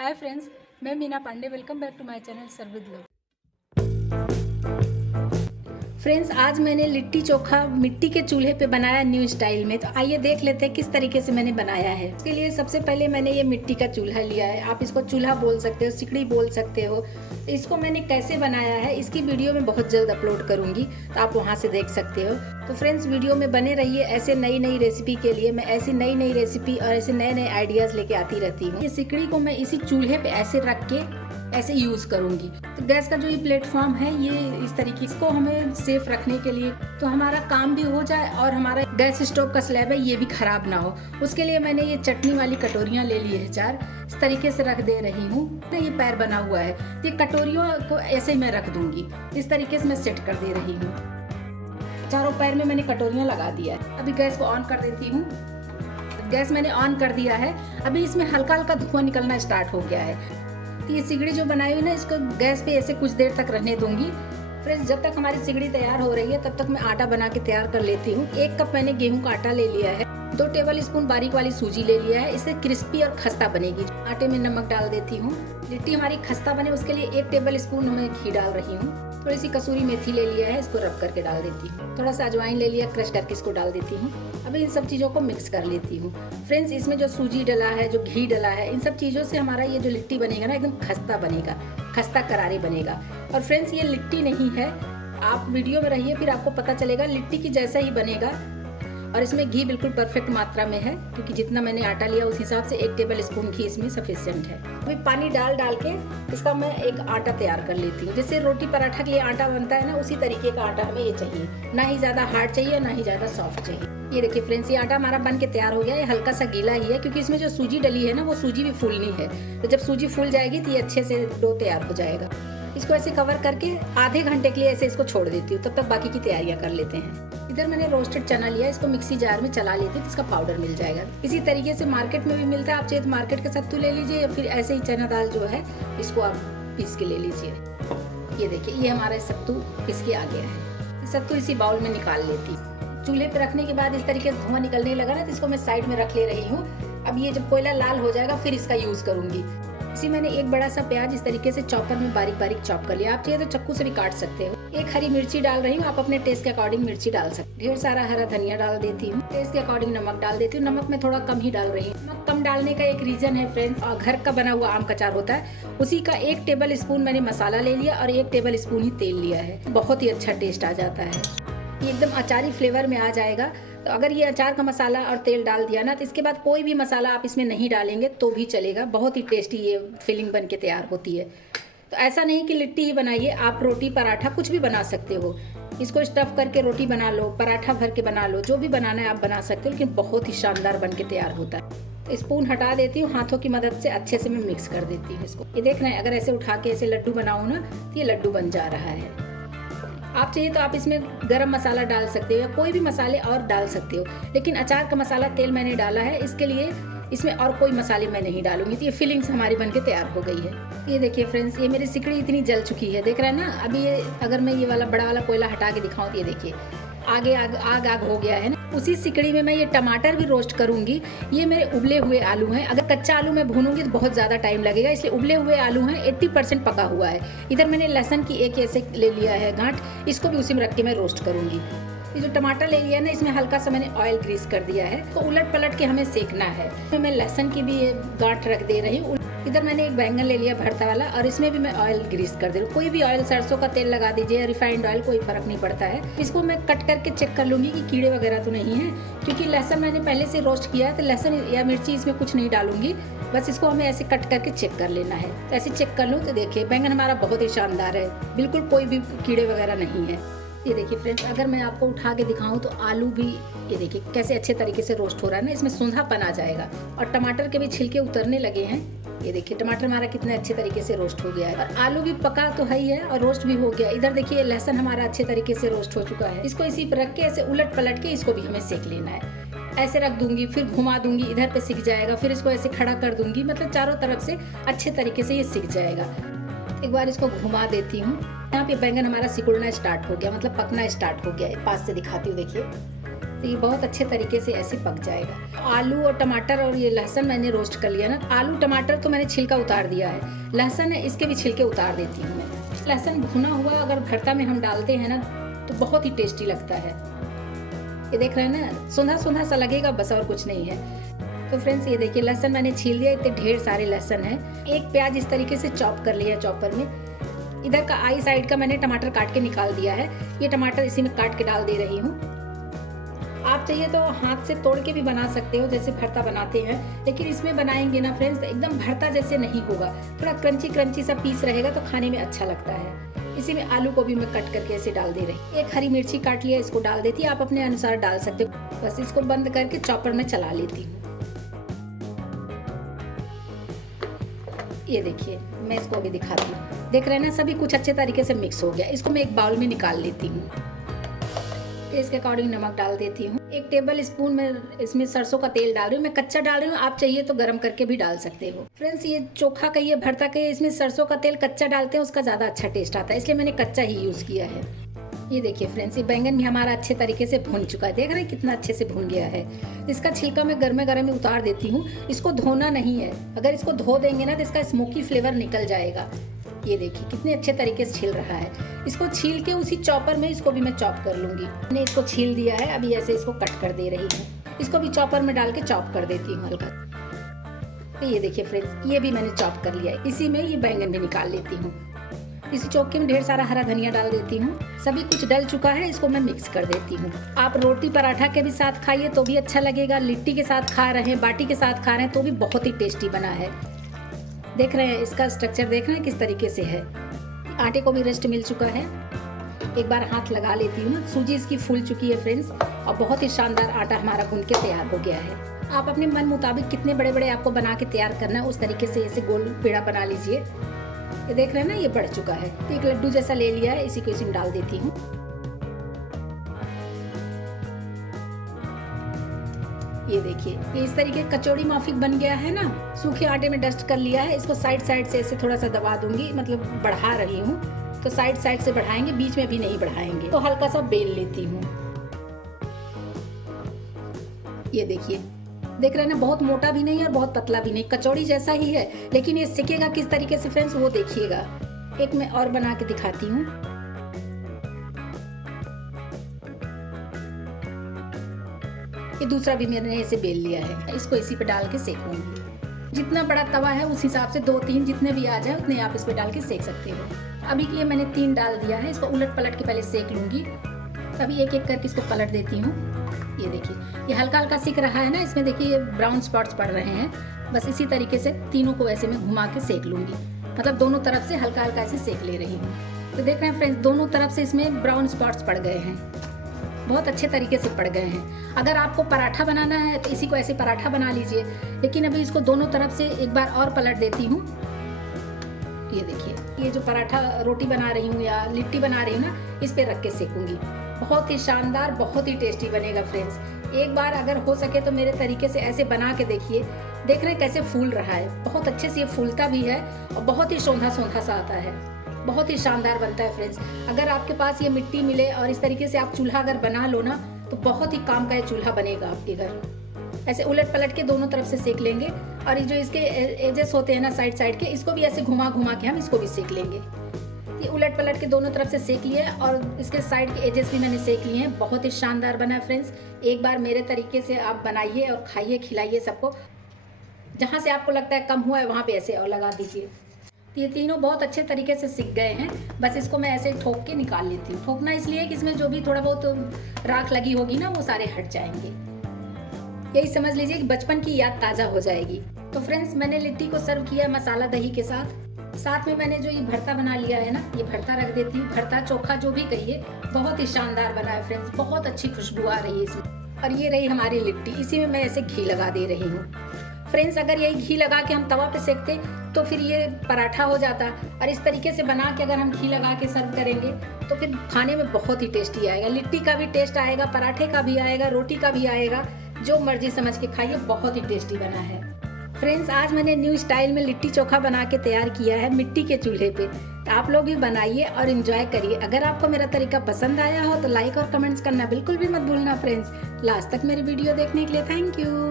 हाय friends, मैं Meena Pandey. Welcome back to my channel serve with love. Friends, आज मैंने लिट्टी चोखा मिट्टी के चूल्हे पे बनाया न्यू स्टाइल में। तो आइए देख लेते हैं किस तरीके से मैंने बनाया है। इसके लिए सबसे पहले मैंने ये मिट्टी का चूल्हा लिया है। आप इसको चूल्हा बोल सकते हो, सिकड़ी बोल सकते हो। तो इसको मैंने कैसे बनाया है इसकी वीडियो मैं बहुत जल्द अपलोड करूंगी, तो आप वहां से देख सकते हो। तो फ्रेंड्स, वीडियो में बने रहिए। ऐसे नई नई रेसिपी के लिए मैं ऐसी नई नई रेसिपी और ऐसे नए नए आइडियाज़ लेके आती रहती हूँ। ये सिकड़ी को मैं इसी चूल्हे पे ऐसे रख के ऐसे यूज़ करूँगी। तो गैस का जो ये प्लेटफॉर्म है, ये इस तरीके इसको हमें सेफ रखने के लिए, तो हमारा काम भी हो जाए और हमारा गैस स्टोव का स्लैब है ये भी ख़राब ना हो, उसके लिए मैंने ये चटनी वाली कटोरियाँ ले ली है 4। इस तरीके से रख दे रही हूँ। तो ये पैर बना हुआ है, तो ये कटोरियों को ऐसे ही मैं रख दूँगी। इस तरीके से मैं सेट कर दे रही हूँ। चारों पैर में मैंने कटोरियाँ लगा दिया है। अभी गैस को ऑन कर देती हूँ। गैस मैंने ऑन कर दिया है। अभी इसमें हल्का हल्का धुआं निकलना स्टार्ट हो गया है। तो ये सिगड़ी जो बनाई हुई ना, इसको गैस पे ऐसे कुछ देर तक रहने दूंगी। फिर जब तक हमारी सिगड़ी तैयार हो रही है तब तक मैं आटा बना के तैयार कर लेती हूँ। 1 कप मैंने गेहूं का आटा ले लिया है। 2 टेबल स्पून बारीक वाली सूजी ले लिया है। इससे क्रिस्पी और खस्ता बनेगी। आटे में नमक डाल देती हूँ। लिट्टी हमारी खस्ता बने उसके लिए 1 टेबल स्पून मैं घी डाल रही हूँ। थोड़ी सी कसूरी मेथी ले लिया है, इसको रब करके डाल देती हूँ। थोड़ा सा अजवाइन ले लिया, क्रश करके इसको डाल देती हूँ। अभी इन सब चीज़ों को मिक्स कर लेती हूँ। फ्रेंड्स, इसमें जो सूजी डला है, जो घी डला है, इन सब चीज़ों से हमारा ये जो लिट्टी बनेगा ना, एकदम खस्ता बनेगा, खस्ता करारी बनेगा। और फ्रेंड्स, ये लिट्टी नहीं है, आप वीडियो में रहिए फिर आपको पता चलेगा लिट्टी की जैसा ही बनेगा। और इसमें घी बिल्कुल परफेक्ट मात्रा में है, क्योंकि जितना मैंने आटा लिया उस हिसाब से 1 टेबल स्पून घी इसमें सफिशिएंट है। अभी पानी डाल के इसका मैं एक आटा तैयार कर लेती हूँ। जैसे रोटी पराठा के लिए आटा बनता है ना, उसी तरीके का आटा हमें ये चाहिए। ना ही ज़्यादा हार्ड चाहिए, ना ही ज़्यादा सॉफ्ट चाहिए। ये देखिए फ्रेंड्स, ये आटा हमारा बन के तैयार हो गया। ये हल्का सा गीला ही है, क्योंकि इसमें जो सूजी डली है ना, वो सूजी भी फूलनी है। तो जब सूजी फूल जाएगी तो ये अच्छे से डो तैयार हो जाएगा। इसको ऐसे कवर करके आधे घंटे के लिए ऐसे इसको छोड़ देती हूँ। तब तक बाकी की तैयारियां कर लेते हैं। इधर मैंने रोस्टेड चना लिया, इसको मिक्सी जार में चला लेती हूँ, इसका पाउडर मिल जाएगा। इसी तरीके से मार्केट में भी मिलता है। आप चाहे तो मार्केट का सत्तू ले लीजिए, या फिर ऐसे ही चना दाल जो है इसको आप पीस के ले लीजिए। ये देखिए, ये हमारा सत्तू पीस के आ गया है। सत्तू इसी बाउल में निकाल लेती हूँ। चूल्हे पे रखने के बाद इस तरीके से धुआं निकलने लगा ना, तो इसको मैं साइड में रख ले रही हूँ। अब ये जब कोयला लाल हो जाएगा फिर इसका यूज करूंगी। इसी मैंने एक बड़ा सा प्याज इस तरीके से चॉपर में बारीक बारीक चॉप कर लिया। आप चाहिए तो चक्कू से भी काट सकते हो। 1 हरी मिर्ची डाल रही हूँ, आप अपने टेस्ट के अकॉर्डिंग मिर्ची डाल सकते हो। ढेर सारा हरा धनिया डाल देती हूँ। टेस्ट के अकॉर्डिंग नमक डाल देती हूँ। नमक मैं थोड़ा कम ही डाल रही हूँ। नमक कम डालने का एक रीजन है फ्रेंड्स, और घर का बना हुआ आम का अचार होता है, उसी का 1 टेबल स्पून मैंने मसाला ले लिया और 1 टेबल स्पून ही तेल लिया है। बहुत ही अच्छा टेस्ट आ जाता है। ये एकदम अचारी फ्लेवर में आ जाएगा। तो अगर ये अचार का मसाला और तेल डाल दिया ना, तो इसके बाद कोई भी मसाला आप इसमें नहीं डालेंगे तो भी चलेगा। बहुत ही टेस्टी ये फिलिंग बन के तैयार होती है। तो ऐसा नहीं कि लिट्टी ही बनाइए, आप रोटी पराठा कुछ भी बना सकते हो। इसको स्टफ करके रोटी बना लो, पराठा भर के बना लो, जो भी बनाना है आप बना सकते हो। लेकिन बहुत ही शानदार बन के तैयार होता है। स्पून हटा देती हूँ, हाथों की मदद से अच्छे से मैं मिक्स कर देती हूँ इसको। ये देख रहे हैं, अगर ऐसे उठा के ऐसे लड्डू बनाऊँ ना, तो ये लड्डू बन जा रहा है। आप चाहिए तो आप इसमें गरम मसाला डाल सकते हो या कोई भी मसाले और डाल सकते हो। लेकिन अचार का मसाला तेल मैंने डाला है, इसके लिए इसमें और कोई मसाले मैं नहीं डालूंगी। तो ये फिलिंग्स हमारी बनके तैयार हो गई है। ये देखिए फ्रेंड्स, ये मेरी सिकड़ी इतनी जल चुकी है, देख रहे हैं ना। अभी ये अगर मैं ये वाला बड़ा वाला कोयला हटा के दिखाऊं तो ये देखिए आगे आग हो गया है ना। उसी सिकड़ी में मैं ये टमाटर भी रोस्ट करूंगी। ये मेरे उबले हुए आलू हैं। अगर कच्चा आलू मैं भूनूंगी तो बहुत ज़्यादा टाइम लगेगा, इसलिए उबले हुए आलू हैं। 80% पका हुआ है। इधर मैंने लहसुन की एक ऐसे ले लिया है गांठ, इसको भी उसी में रख के मैं रोस्ट करूंगी। ये जो टमाटर ले लिया ना, इसमें हल्का सा मैंने ऑयल ग्रीस कर दिया है, तो उलट पलट के हमें सेकना है। मैं लहसुन की भी गांठ रख दे रही हूँ। इधर मैंने एक बैंगन ले लिया भरता वाला, और इसमें भी मैं ऑयल ग्रीस कर दे रही हूँ। कोई भी ऑयल, सरसों का तेल लगा दीजिए, रिफाइंड ऑयल, कोई फर्क नहीं पड़ता है। इसको मैं कट करके चेक कर लूँगी कि कीड़े वगैरह तो नहीं है, क्योंकि लहसुन मैंने पहले से रोस्ट किया है। तो लहसुन या मिर्ची इसमें कुछ नहीं डालूंगी, बस इसको हमें ऐसे कट करके चेक कर लेना है। ऐसे चेक कर लूँ तो देखिए बैंगन हमारा बहुत ही शानदार है, बिल्कुल कोई भी कीड़े वगैरह नहीं है। ये देखिए फ्रेंड्स, अगर मैं आपको उठा के दिखाऊं तो आलू भी ये देखिए कैसे अच्छे तरीके से रोस्ट हो रहा है ना, इसमें सूंधापन आ जाएगा। और टमाटर के भी छिलके उतरने लगे हैं। ये देखिए टमाटर हमारा कितने अच्छे तरीके से रोस्ट हो गया है, और आलू भी पका तो है ही है और रोस्ट भी हो गया। इधर देखिए लहसुन हमारा अच्छे तरीके से रोस्ट हो चुका है। इसको इसी पर रख के ऐसे उलट पलट के इसको भी हमें सेक लेना है। ऐसे रख दूंगी, फिर घुमा दूंगी, इधर पे सिक जाएगा, फिर इसको ऐसे खड़ा कर दूंगी, मतलब चारों तरफ से अच्छे तरीके से ये सिक जाएगा। एक बार इसको घुमा देती हूँ। यहाँ पे बैंगन हमारा सिकुड़ना स्टार्ट हो गया, मतलब पकना स्टार्ट हो गया है। पास से दिखाती हूँ, देखिए तो ये बहुत अच्छे तरीके से ऐसे पक जाएगा। आलू और टमाटर और ये लहसुन मैंने रोस्ट कर लिया ना। आलू टमाटर तो मैंने छिलका उतार दिया है, लहसुन है इसके भी छिलके उतार देती हूँ मैं। लहसुन भुना हुआ अगर भरता में हम डालते हैं ना तो बहुत ही टेस्टी लगता है। ये देख रहे हैं ना, सुंधा सुंधा सा लगेगा, बस और कुछ नहीं है। तो फ्रेंड्स ये देखिए लहसुन मैंने छील दिया, इतने ढेर सारे लहसुन है। एक प्याज इस तरीके से चॉप कर लिया चॉपर में। इधर का आई साइड का मैंने टमाटर काट के निकाल दिया है। ये टमाटर इसी में काट के डाल दे रही हूँ। आप चाहिए तो हाथ से तोड़ के भी बना सकते हो जैसे भरता बनाते हैं, लेकिन इसमें बनाएंगे ना फ्रेंड्स एकदम भरता जैसे नहीं होगा, थोड़ा क्रंची क्रंची सा पीस रहेगा तो खाने में अच्छा लगता है। इसी में आलू को भी मैं कट करके ऐसे डाल दे रही। एक हरी मिर्ची काट लिया, इसको डाल देती है, आप अपने अनुसार डाल सकते हो। बस इसको बंद करके चॉपर में चला लेती हूँ। ये देखिए मैं इसको अभी दिखाती हूँ। देख रहे हैं ना, सभी कुछ अच्छे तरीके से मिक्स हो गया। इसको मैं एक बाउल में निकाल लेती हूँ। टेस्ट के अकॉर्डिंग नमक डाल देती हूँ। 1 टेबल स्पून में इसमें सरसों का तेल डाल रही हूँ। मैं कच्चा डाल रही हूँ, आप चाहिए तो गर्म करके भी डाल सकते हो। फ्रेंड्स ये चोखा कहिए भरता कहिए, इसमें सरसों का तेल कच्चा डालते हैं उसका ज़्यादा अच्छा टेस्ट आता है, इसलिए मैंने कच्चा ही यूज़ किया है। ये देखिए फ्रेंड्स, ये बैंगन भी हमारा अच्छे तरीके से भुन चुका है। देख रहे हैं कितना अच्छे से भुन गया है। इसका छिलका मैं गर्मे गर्म में उतार देती हूँ। इसको धोना नहीं है, अगर इसको धो देंगे ना तो इसका स्मोकी फ्लेवर निकल जाएगा। ये देखिए कितने अच्छे तरीके से छिल रहा है। इसको छील के उसी चॉपर में इसको भी मैं चॉप कर लूँगी। मैंने इसको छील दिया है, अभी ऐसे इसको कट कर दे रही हूँ। इसको भी चॉपर में डाल के चॉप कर देती हूँ हल्का। तो ये देखिए फ्रेंड्स, ये भी मैंने चॉप कर लिया है। इसी में ये बैंगन भी निकाल लेती हूँ। इसी चौके में ढेर सारा हरा धनिया डाल देती हूँ। सभी कुछ डल चुका है, इसको मैं मिक्स कर देती हूँ। आप रोटी पराठा के भी साथ खाइए तो भी अच्छा लगेगा, लिट्टी के साथ खा रहे हैं, बाटी के साथ खा रहे हैं तो भी बहुत ही टेस्टी बना है। देख रहे हैं इसका स्ट्रक्चर, देख रहे हैं किस तरीके से है। आटे को भी रेस्ट मिल चुका है। एक बार हाथ लगा लेती हूँ। सूजी इसकी फूल चुकी है फ्रेंड्स, और बहुत ही शानदार आटा हमारा गूंद के तैयार हो गया है। आप अपने मन मुताबिक कितने बड़े बड़े आपको बना के तैयार करना है उस तरीके से ऐसे गोल पेड़ा बना लीजिए। ये देख रहे हैं ना, ये बढ़ चुका है। तो एक लड्डू जैसा ले लिया है, इसी को इसमें डाल देती हूँ। ये देखिए, ये इस तरीके कचौड़ी माफिक बन गया है ना। सूखे आटे में डस्ट कर लिया है। इसको साइड साइड से ऐसे थोड़ा सा दबा दूंगी, मतलब बढ़ा रही हूँ तो साइड साइड से बढ़ाएंगे, बीच में भी नहीं बढ़ाएंगे। तो हल्का सा बेल लेती हूँ। ये देखिए, देख रहे हैं ना, बहुत मोटा भी नहीं और बहुत पतला भी नहीं, कचौड़ी जैसा ही है। लेकिन ये सिकेगा किस तरीके से फ्रेंड्स, वो देखिएगा। एक मैं और बना के दिखाती हूँ। ये दूसरा भी मैंने ऐसे बेल लिया है, इसको इसी पे डाल के सेकूंगी। जितना बड़ा तवा है उस हिसाब से 2-3 जितने भी आ जाए उतने आप इस पे डाल के सेक सकते हो। अभी के लिए मैंने 3 डाल दिया है। इसको उलट पलट के पहले सेक लूंगी। अभी एक एक करके इसको पलट देती हूँ। ये देखिए, ये हल्का हल्का सिक रहा है ना, इसमें देखिए ये ब्राउन स्पॉट्स पड़ रहे हैं। बस इसी तरीके से तीनों को ऐसे मैं घुमा के सेक लूंगी, मतलब दोनों तरफ से हल्का हल्का ऐसे सेक ले रही हूँ। तो देख रहे हैं फ्रेंड्स, दोनों तरफ से इसमें ब्राउन स्पॉट्स पड़ गए हैं, बहुत अच्छे तरीके से पड़ गए हैं। अगर आपको पराठा बनाना है तो इसी को ऐसे पराठा बना लीजिए, लेकिन अभी इसको दोनों तरफ से एक बार और पलट देती हूँ। ये देखिए, ये जो पराठा रोटी बना रही हूँ या लिट्टी बना रही हूँ ना, इस पे रख के सेकूंगी। बहुत ही शानदार, बहुत ही टेस्टी बनेगा फ्रेंड्स। एक बार अगर हो सके तो मेरे तरीके से ऐसे बना के देखिए। देख रहे हैं कैसे फूल रहा है, बहुत अच्छे से ये फूलता भी है और बहुत ही सौंधा सौंधा सा आता है। बहुत ही शानदार बनता है फ्रेंड्स। अगर आपके पास ये मिट्टी मिले और इस तरीके से आप चूल्हा अगर बना लो ना, तो बहुत ही काम का ये चूल्हा बनेगा आपके घर। ऐसे उलट पलट के दोनों तरफ से सेक लेंगे, और ये जो इसके एजेस होते हैं ना साइड साइड के, इसको भी ऐसे घुमा घुमा के हम इसको भी सेक लेंगे। ये उलट पलट के दोनों तरफ से सेक लिए और इसके साइड के एजेस भी मैंने सेक लिए हैं। बहुत ही शानदार बना है फ्रेंड्स। एक बार मेरे तरीके से आप बनाइए और खाइए, खिलाइए सबको। जहाँ से आपको लगता है कम हुआ है वहाँ पे ऐसे और लगा दीजिए। तो ये तीनों बहुत अच्छे तरीके से सिक गए हैं। बस इसको मैं ऐसे ठोक के निकाल लेती हूँ। ठोकना इसलिए कि इसमें जो भी थोड़ा बहुत राख लगी होगी ना, वो सारे हट जाएंगे। यही समझ लीजिए कि बचपन की याद ताज़ा हो जाएगी। तो फ्रेंड्स, मैंने लिट्टी को सर्व किया मसाला दही के साथ में मैंने जो ये भरता बना लिया है ना, ये भरता रख देती हूँ। भरता चोखा जो भी कहिए, बहुत ही शानदार बना है फ्रेंड्स। बहुत अच्छी खुशबू आ रही है इसमें। और ये रही हमारी लिट्टी, इसी में मैं ऐसे घी लगा दे रही हूँ। फ्रेंड्स, अगर यही घी लगा के हम तवा पे सेकते तो फिर ये पराठा हो जाता, और इस तरीके से बना के अगर हम घी लगा के सर्व करेंगे तो फिर खाने में बहुत ही टेस्टी आएगा। लिट्टी का भी टेस्ट आएगा, पराठे का भी आएगा, रोटी का भी आएगा। जो मर्जी समझ के खाइए, बहुत ही टेस्टी बना है। फ्रेंड्स, आज मैंने न्यू स्टाइल में लिट्टी चोखा बना के तैयार किया है मिट्टी के चूल्हे पे। तो आप लोग भी बनाइए और एंजॉय करिए। अगर आपको मेरा तरीका पसंद आया हो तो लाइक और कमेंट्स करना बिल्कुल भी मत भूलना फ्रेंड्स। लास्ट तक मेरी वीडियो देखने के लिए थैंक यू।